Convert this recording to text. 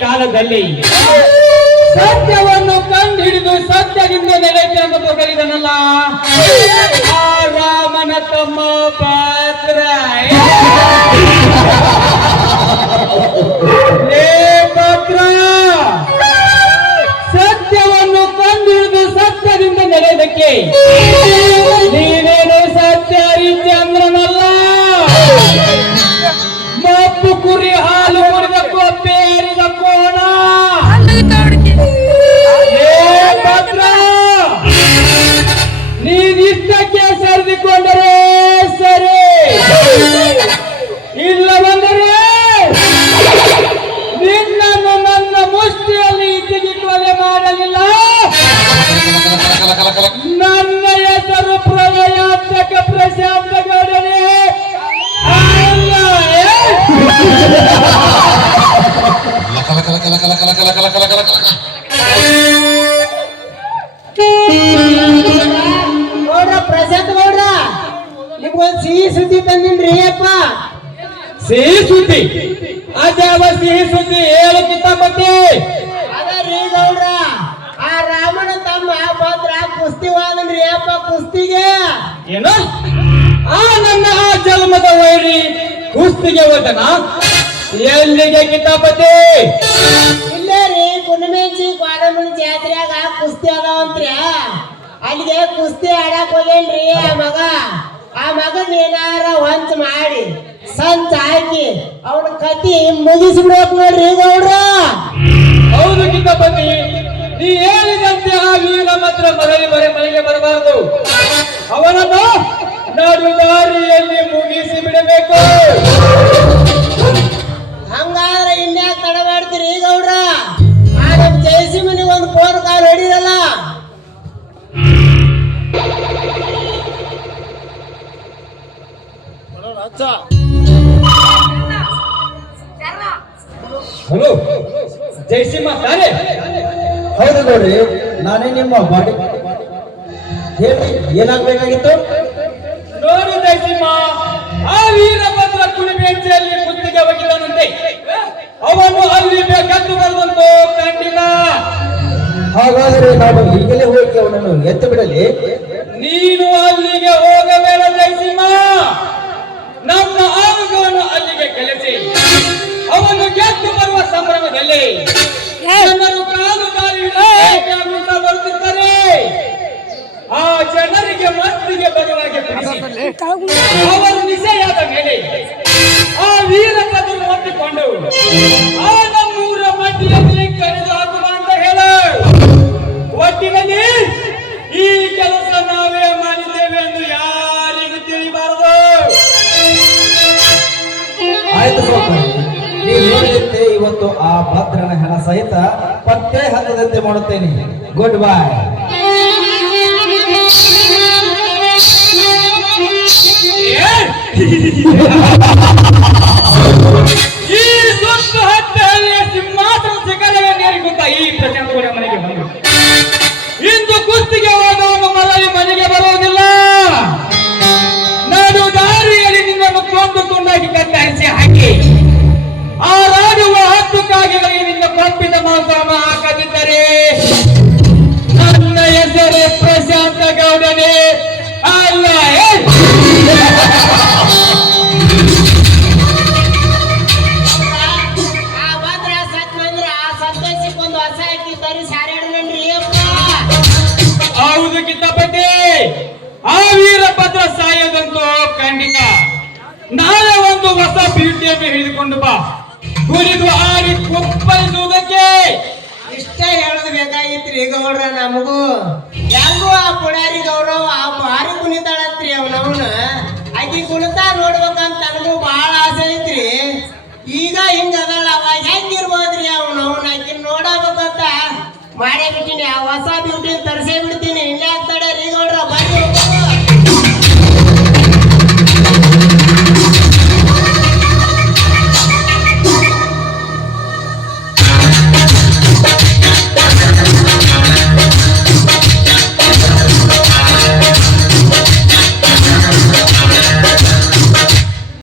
ಕಾಲದಲ್ಲಿ ಸತ್ಯವನ್ನು ಕಂಡುಹಿಡಿದು ಸತ್ಯದಿಂದ ನೆಲೆಕೆಂಬ ತೊಗರಿದನಲ್ಲ ಆ ರಾಮನ ತಮ್ಮ ಪಾತ್ರ ಪಾತ್ರ ಸತ್ಯವನ್ನು ಕಂಡುಹಿಡಿದು ಸತ್ಯದಿಂದ ನೆಲೆದಕ್ಕೆ ನೀನೇನು ಸತ್ಯ ಹರಿಶ್ಚಂದ್ರನಲ್ಲ, ಮಪ್ಪು ಕುರಿ ಹಾಲು ಕುಡಿದ ಕೊಪ್ಪೆ ಏರಿದ ಕೋಣ. ಪಾತ್ರ ನೀನಿಷ್ಟಕ್ಕೆ ಸರಿದುಕೊಂಡರೆ ಸರಿ, ಇಲ್ಲವೆಂದರೆ ನಿನ್ನನ್ನು ನನ್ನ ಮುಷ್ಟಿಯಲ್ಲಿ ತೆಗೆದುಕೊಳ್ಳೆ ಮಾಡಲಿಲ್ಲ. ನನ್ನ ಹೆಸರು ಪ್ರಳಯಾತ್ಮಕ ಪ್ರಶಾಂತ ಗೌಡನೇ ಅಲ್ಲ. ಗೌಡ್ರ ಪ್ರಶಾಂತ್ ಗೌಡ್ರ, ನಿಮ್ಗೊಂದು ಸಿಹಿ ಸುದ್ದಿ ತಂದಿನ್ರಿ ಅಪ್ಪ. ಸಿಹಿ ಸುದ್ದಿ? ಅದ್ಯಾವ ಸಿಹಿ ಸುದ್ದಿ ಹೇಳಕ್ಕಿಂತಪಟ್ಟಿ? ಅದರಿ ಗೌಡ್ರ, ಆ ರಾಮನ ತಮ್ಮ ಭದ್ರ ಕುಸ್ತಿ ವಾದನ್ರಿ ಅಪ್ಪ. ಕುಸ್ತಿಗೆ ಏನು? ಆ ನನ್ನ ಆ ಜನ್ಮದ ವೈರಿ ಕುಸ್ತಿಗೆ ಹೋದನ? ಎಲ್ಲಿಗೆ ಕಿತಾಪತಿ? ಇಲ್ಲೇ ರೀ ಗುಣಮೆಂಚಿ ಕ್ವಾಡಮುಳಿ ಜಾತ್ರೆಯಾಗ ಕುಸ್ತಿ ಅದಾವಂತ್ರಿ. ಅಲ್ಲಿಗೆ ಕುಸ್ತಿ ಆಡಕ್ ಹೋಗೇನ್ರಿ ಆ ಮಗನ್ ಏನಾರ ಹೊಂಚ್ ಮಾಡಿ ಸಂಚ ಹಾಕಿ ಅವನ ಕತಿ ಮುಗಿಸ್ಬಿಡ್ಬೇಕು ನೋಡ್ರಿ ಗೌಡ್ರ. ಹೌದು ಕಿತಾಪತಿ, ನೀ ಹೇಳಿದಂತೆ ಆ ವೀರ ಮಾತ್ರ ಮನೆಗೆ ಬರಬಾರದು. ಅವನನ್ನು ನಡು ದಾರಿಯಲ್ಲಿ ಮುಗಿಸಿ ಬಿಡಬೇಕು. ಹಂಗಾದ್ರೆ ಇನ್ಯಾಕ ತಡ ಮಾಡ್ತೀರಿ ಗೌಡ್ರ? ಆ ನಮ್ ಜಯಸಿಂಹನಿಗೆ ಒಂದು ಫೋನ್ ಕಾಲ್ ಹೊಡಿರಲ್ಲ. ಹಲೋ, ಜಯಸಿಂಹ ತಾನೇ? ಹೌದು ನೋಡ್ರಿ, ನಾನೇ ನಿಮ್ಮ ಬಾಡಿ. ಹೇಳಿ, ಏನಾಗ್ಬೇಕಾಗಿತ್ತು? ನೋಡು ಜಯಸಿಂಹ, ಆ ವೀರಭದ್ರ ಕುಣಿಬೇಂಚೆಯಲ್ಲಿ ಕುಸ್ತಿಗೆ ಹೋಗಿದ್ದಾನಂತೆ. ಅವನು ಅಲ್ಲಿ ಗೆದ್ದು ಬರುವಂತೂ ಕಂಡಿಲ್ಲ. ಹಾಗಾದರೆ ನಾವು ಈಗಲೇ ಹೋಗಿ ಅವನನ್ನು ಎತ್ತು ಬಿಡಲಿ. ನೀನು ಅಲ್ಲಿಗೆ ಹೋಗಬೇಡ ಜಯಸಿಂಹ. ನಮ್ಮ ಆಳುಗಳನ್ನು ಅಲ್ಲಿಗೆ ಕಳಿಸಿ ಅವನು ಗೆದ್ದು ಬರುವ ಸಂಭ್ರಮದಲ್ಲಿ ಜನರು ಕಾಲು ದಾರಿ ಬರುತ್ತಿದ್ದಾರೆ. ಆ ಜನರಿಗೆ ಮಸ್ತಿಗೆ ಬರುವಾಗೆ ಅವರು ನಿಶೆಯಾದ ಮೇಲೆ ಆ ವೀರಭದ್ರನು ಒಪ್ಪಿಕೊಂಡು ಆ ನಮ್ಮೂರ ಮಧ್ಯದಲ್ಲಿ ಕರೆದು ಹಾಕುವ ಅಂತ ಹೇಳ. ಒಟ್ಟಿನಲ್ಲಿ ಈ ಕೆಲಸ ನಾವೇ ಮಾಡಿದ್ದೇವೆ ಎಂದು ಇವತ್ತು ಆ ಭದ್ರನ ಹೆಣ ಸಹಿತ ಪತ್ತೆ ಹತ್ತದಂತೆ ಮಾಡುತ್ತೇನೆ. ಗುಡ್ ಬಾಯ್. ಈ ಸುತ್ತ ಹತ್ತಹಳ್ಳಿಯ ಸಿಂಹಾಸನ ಸಿಗಲಗೇರಿಗುತ್ತ ಈ ಪ್ರಶಾಂತ ಕೂಡ ಮನೆಗೆ ಬಂದು ಇಂದು ಕುಸ್ತಿಗೆ ಹೋದವನು ಮರಳಿ ಮನೆಗೆ ಬರುವುದಿಲ್ಲ. ನಾನು ದಾರಿಯಲ್ಲಿ ನಿನ್ನನ್ನು ಕೊಂದು ತುಂಡಾಗಿ ಕತ್ತರಿಸಿ ಹಾಕಿ ಆರಾಡುವ 10 ಕಾಗೆಗಳಿಗೆ ನಿನ್ನ ಕಪ್ಪಿದ ಮಾಂಸವನ್ನು ಹಾಕದಿದ್ದರೆ ನನ್ನ ಹೆಸರೇ ಪ್ರಶಾಂತ ಗೌಡನೇ ಅಲ್ಲ. ಆ ಭದ್ರ ಸತ್ನಂದ್ರ ಆ ಸತ್ತೊಂದು ಹೊಸ ಅಕ್ಕಿ ತರಿಸಿ ಹಾರಾಡಲನ್ರಿ ಅಪ್ಪ. ಹೌದು ಕಿತ್ತಪತಿ, ಆ ವೀರಭದ್ರ ಸಾಯೋದಂತೂ ಖಂಡಿತ. ನಾಳೆ ಒಂದು ಹೊಸ ಬ್ಯೂಟಿಯನ್ನು ಹಿಡಿದುಕೊಂಡು ಬಾ, ಕುಡಿದು ಆಡಿ ಕುಪ್ಪಳಿಸುವುದಕ್ಕೆ. ಇಷ್ಟ ಹೇಳೋದು ಬೇಕಾಗಿತ್ರಿ ಗೌಡ್ರ ನಮಗೂ. ಹೆಂಗೂ ಆ ಪುಡಾರಿ ಗೌರವ ಆ ಭಾರಿ ಕುಣಿತಾಳತ್ರಿ ಅವನವನ. ಆಕಿ ಕುಣಿತ ನೋಡ್ಬೇಕಂತ ನನಗೂ ಬಹಳ ಆಸೆ ಐತ್ರಿ. ಈಗ ಹಿಂಗ ಅದಳ ಅವಾಗ ಹೆಂಗಿರ್ಬೋದ್ರಿ ಅವನವನ ಆಕಿ ನೋಡಬೇಕಂತ ಮಾಡೇ ಬಿಟ್ಟಿನಿ. ಆ ಹೊಸ ಬ್ಯೂಟಿನ ತರಿಸೇ ಬಿಡ್ತೀನಿ. ಇಲ್ಲೇ ಆಗ್ತಾಳೆ ರೀ ಗೌಡ್ರ ಬರ್ರಿ.